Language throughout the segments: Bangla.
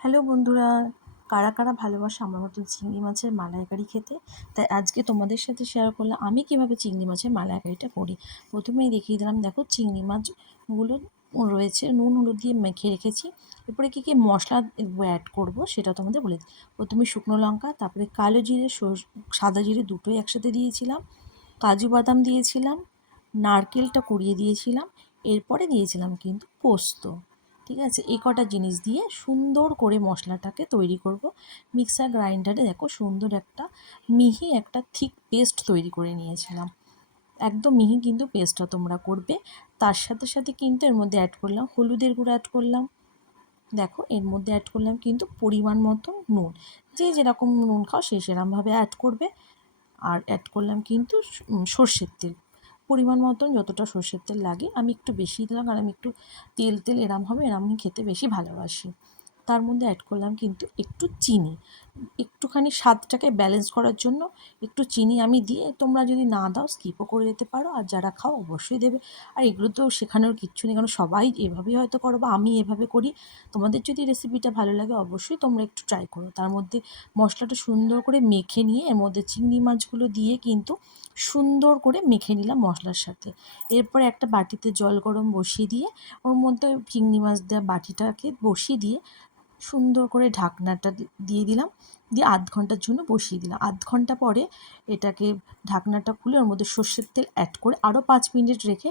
হ্যালো বন্ধুরা, কারা কারা ভালোবাসে আমার মতন চিংড়ি মাছের মালাইকারি খেতে? তাই আজকে তোমাদের সাথে শেয়ার করলাম আমি কীভাবে চিংড়ি মাছের মালাইকারিটা করি। প্রথমেই দেখিয়ে দিলাম, দেখো চিংড়ি মাছগুলো রয়েছে, নুন হলুদ দিয়ে মেখে রেখেছি। এরপরে কী কী মশলা অ্যাড করব সেটা তোমাদের বলে দিই। প্রথমে শুকনো লঙ্কা, তারপরে কালো জিরে, সাদা জিরে দুটোই একসাথে দিয়েছিলাম, কাজু বাদাম দিয়েছিলাম, নারকেলটা কুড়িয়ে দিয়েছিলাম, এরপরে দিয়েছিলাম কিন্তু পোস্ত। ঠিক আছে, এই কটা জিনিস দিয়ে সুন্দর করে মশলাটাকে তৈরি করব। মিক্সার গ্রাইন্ডারে দেখো সুন্দর একটা মিহি একটা থিক পেস্ট তৈরি করে নিয়েছিলাম। একদম মিহি কিন্তু পেস্টটা তোমরা করবে। তার সাথে সাথে কিন্তু এর মধ্যে অ্যাড করলাম হলুদের গুঁড়ো, অ্যাড করলাম, দেখো এর মধ্যে অ্যাড করলাম কিন্তু পরিমাণ মতো নুন। যে যেরকম নুন খাও সে সেরকমভাবে অ্যাড করবে। আর অ্যাড করলাম কিন্তু সর্ষের তেল, পরিমাণ মতন যতটা সর্ষের তেল লাগে। আমি একটু বেশি দিলাম, আর আমি একটু তেল তেল এরম হবে, এরম আমি খেতে বেশি ভালোবাসি। তার মধ্যে অ্যাড করলাম কিন্তু একটু চিনি, একটুখানি স্বাদটাকে ব্যালেন্স করার জন্য একটু চিনি আমি দিয়ে, তোমরা যদি না দাও স্কিপও করে যেতে পারো, আর যারা খাও অবশ্যই দেবে। আর এগুলো তো শেখানোর কিচ্ছু নেই, কারণ সবাই এভাবেই হয়তো করো বা আমি এভাবে করি। তোমাদের যদি রেসিপিটা ভালো লাগে অবশ্যই তোমরা একটু ট্রাই করো। তার মধ্যে মশলাটা সুন্দর করে মেখে নিয়ে এর মধ্যে চিংড়ি মাছগুলো দিয়ে কিন্তু সুন্দর করে মেখে নিলাম মশলার সাথে। এরপরে একটা বাটিতে জল গরম বসিয়ে দিয়ে ওর মধ্যে চিংড়ি মাছ দেওয়া বাটিটাকে বসিয়ে দিয়ে সুন্দর করে ঢাকনাটা দিয়ে দিলাম, দিয়ে আধ ঘন্টার জন্য বসিয়ে দিলাম। আধ ঘন্টা পরে এটাকে ঢাকনাটা খুলে ওর মধ্যে সর্ষের তেল অ্যাড করে আরও 5 মিনিট রেখে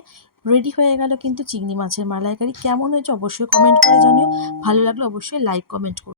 রেডি হয়ে গেল কিন্তু চিংড়ি মাছের মালাইকারি। কেমন হয়েছে অবশ্যই কমেন্ট করে জানিও, ভালো লাগলে অবশ্যই লাইক কমেন্ট করো।